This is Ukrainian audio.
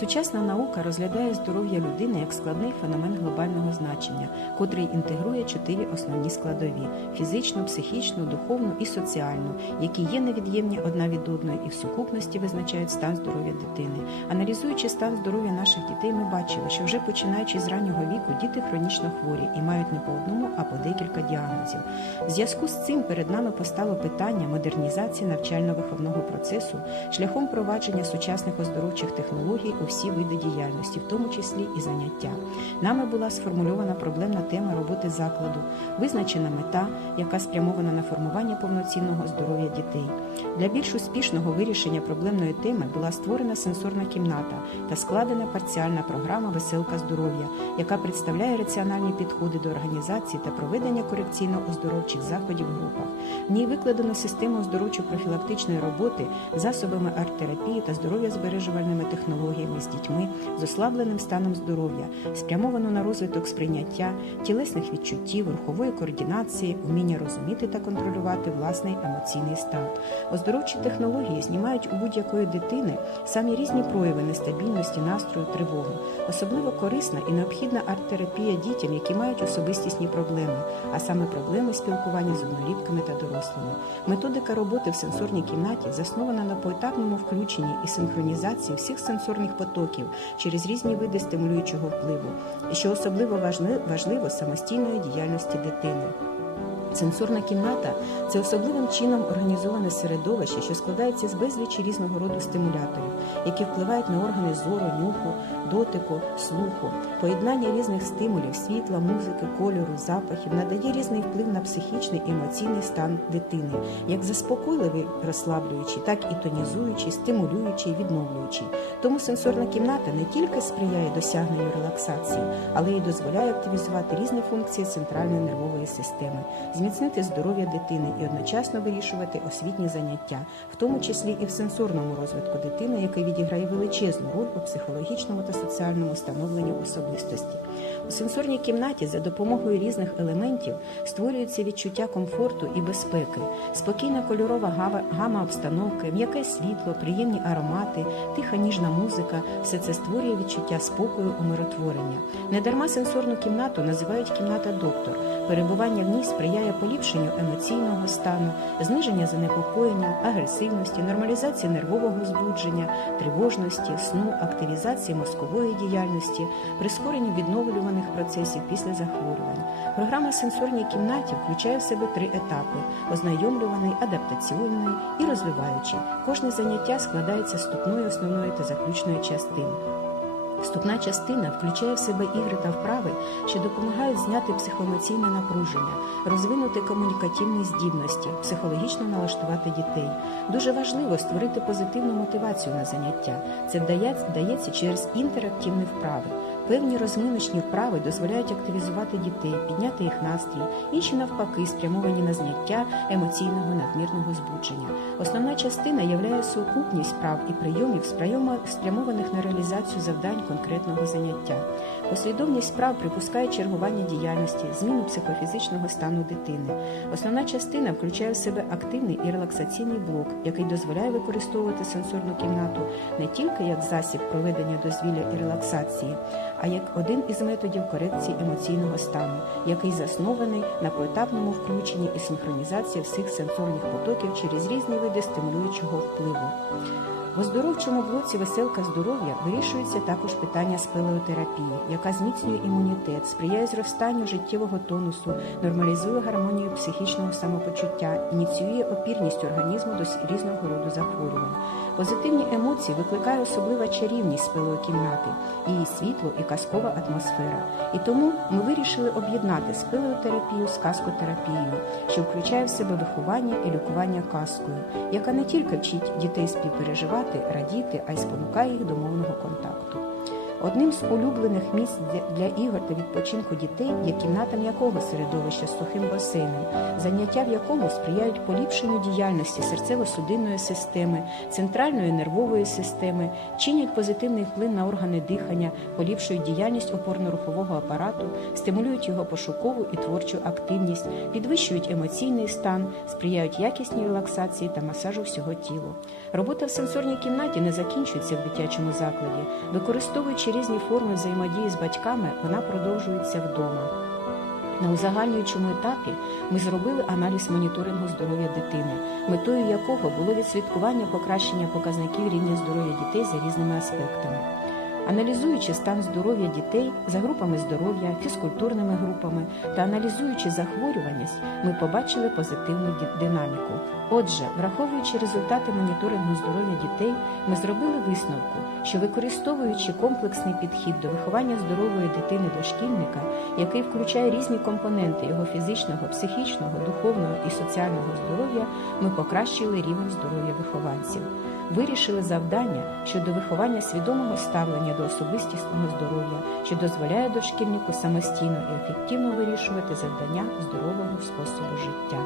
Сучасна наука розглядає здоров'я людини як складний феномен глобального значення, котрий інтегрує чотири основні складові: фізичну, психічну, духовну і соціальну, які є невід'ємні одна від одної і в сукупності визначають стан здоров'я дитини. Аналізуючи стан здоров'я наших дітей, ми бачили, що вже починаючи з раннього віку діти хронічно хворі і мають не по одному, а по декілька діагнозів. В зв'язку з цим перед нами постало питання модернізації навчально-виховного процесу шляхом провадження сучасних оздоровчих технологій у всі види діяльності, в тому числі і заняття. Нами була сформульована проблемна тема роботи закладу, визначена мета, яка спрямована на формування повноцінного здоров'я дітей. Для більш успішного вирішення проблемної теми була створена сенсорна кімната та складена парціальна програма Веселка здоров'я, яка представляє раціональні підходи до організації та проведення корекційно-оздоровчих заходів в групах. В ній викладено систему оздоровчо-профілактичної роботи засобами арт-терапії та здоров'я збережувальними технологіями з дітьми з ослабленим станом здоров'я, спрямовано на розвиток сприйняття, тілесних відчуттів, рухової координації, вміння розуміти та контролювати власний емоційний стан. Оздоровчі технології знімають у будь-якої дитини самі різні прояви нестабільності, настрою, тривоги. Особливо корисна і необхідна арт-терапія дітям, які мають особистісні проблеми, а саме проблеми спілкування з однолітками та дорослими. Методика роботи в сенсорній кімнаті заснована на поетапному включенні і синхронізації всіх сенсорних потоків через різні види стимулюючого впливу, що особливо важливо самостійної діяльності дитини. Сенсорна кімната це особливим чином організоване середовище, що складається з безлічі різного роду стимуляторів, які впливають на органи зору, нюху, дотику, слуху. Поєднання різних стимулів, світла, музики, кольору, запахів надає різний вплив на психічний і емоційний стан дитини, як заспокійливий, розслаблюючий, так і тонізуючий, стимулюючий, відновлюючий. Тому сенсорна кімната не тільки сприяє досягненню релаксації, але й дозволяє активізувати різні функції центральної нервової системи, зміцнити здоров'я дитини і одночасно вирішувати освітні заняття, в тому числі і в сенсорному розвитку дитини, який відіграє величезну роль у психологічному та соціальному становленні особистості. У сенсорній кімнаті за допомогою різних елементів створюється відчуття комфорту і безпеки, спокійна кольорова гама обстановки, м'яке світло, приємні аромати, тиха ніжна музика все це створює відчуття спокою, умиротворення. Недарма сенсорну кімнату називають кімната доктор. Перебування в ній сприяє поліпшенню емоційного стану, зниження занепокоєння, агресивності, нормалізації нервового збудження, тривожності, сну, активізації мозкової діяльності, прискоренню відновлюваних процесів після захворювань. Програма сенсорній кімнаті включає в себе три етапи: ознайомлюваний, адаптаційний і розвиваючий. Кожне заняття складається з вступної, основної та заключної частин. Вступна частина включає в себе ігри та вправи, що допомагають зняти психоемоційне напруження, розвинути комунікативні здібності, психологічно налаштувати дітей. Дуже важливо створити позитивну мотивацію на заняття. Це вдається через інтерактивні вправи. Певні розминочні вправи дозволяють активізувати дітей, підняти їх настрій, інші навпаки спрямовані на зняття емоційного надмірного збудження. Основна частина являє сукупність вправ і прийомів, спрямованих на реалізацію завдань конкретного заняття. Послідовність справ припускає чергування діяльності, зміну психофізичного стану дитини. Основна частина включає в себе активний і релаксаційний блок, який дозволяє використовувати сенсорну кімнату не тільки як засіб проведення дозвілля і релаксації, а як один із методів корекції емоційного стану, який заснований на поетапному включенні і синхронізації всіх сенсорних потоків через різні види стимулюючого впливу. В оздоровчому блоці веселка здоров'я вирішується також питання спелеотерапії, яка зміцнює імунітет, сприяє зростанню життєвого тонусу, нормалізує гармонію психічного самопочуття, ініціює опірність організму до різного роду захворювань. Позитивні емоції викликає особлива чарівність спелеокімнати, її світло і казкова атмосфера. І тому ми вирішили об'єднати спелеотерапію з казкотерапією, що включає в себе виховання і лікування казкою, яка не тільки вчить дітей співпереживати, радіти, а й спонукає їх до мовного контакту. Одним з улюблених місць для- ігор та відпочинку дітей є кімната м'якого середовища з сухим басейном, заняття в якому сприяють поліпшенню діяльності серцево-судинної системи, центральної нервової системи, чинять позитивний вплив на органи дихання, поліпшують діяльність опорно-рухового апарату, стимулюють його пошукову і творчу активність, підвищують емоційний стан, сприяють якісній релаксації та масажу всього тіла. Робота в сенсорній кімнаті не закінчується в дитячому закладі. Використовуючи різні форми взаємодії з батьками, вона продовжується вдома. На узагальнюючому етапі ми зробили аналіз моніторингу здоров'я дитини, метою якого було відслідкування покращення показників рівня здоров'я дітей за різними аспектами. Аналізуючи стан здоров'я дітей за групами здоров'я, фізкультурними групами та аналізуючи захворюваність, ми побачили позитивну динаміку. Отже, враховуючи результати моніторингу здоров'я дітей, ми зробили висновку, що використовуючи комплексний підхід до виховання здорової дитини дошкільника, який включає різні компоненти його фізичного, психічного, духовного і соціального здоров'я, ми покращили рівень здоров'я вихованців. Вирішили завдання щодо виховання свідомого ставлення до особистісного здоров'я, що дозволяє дошкільнику самостійно і ефективно вирішувати завдання здорового способу життя.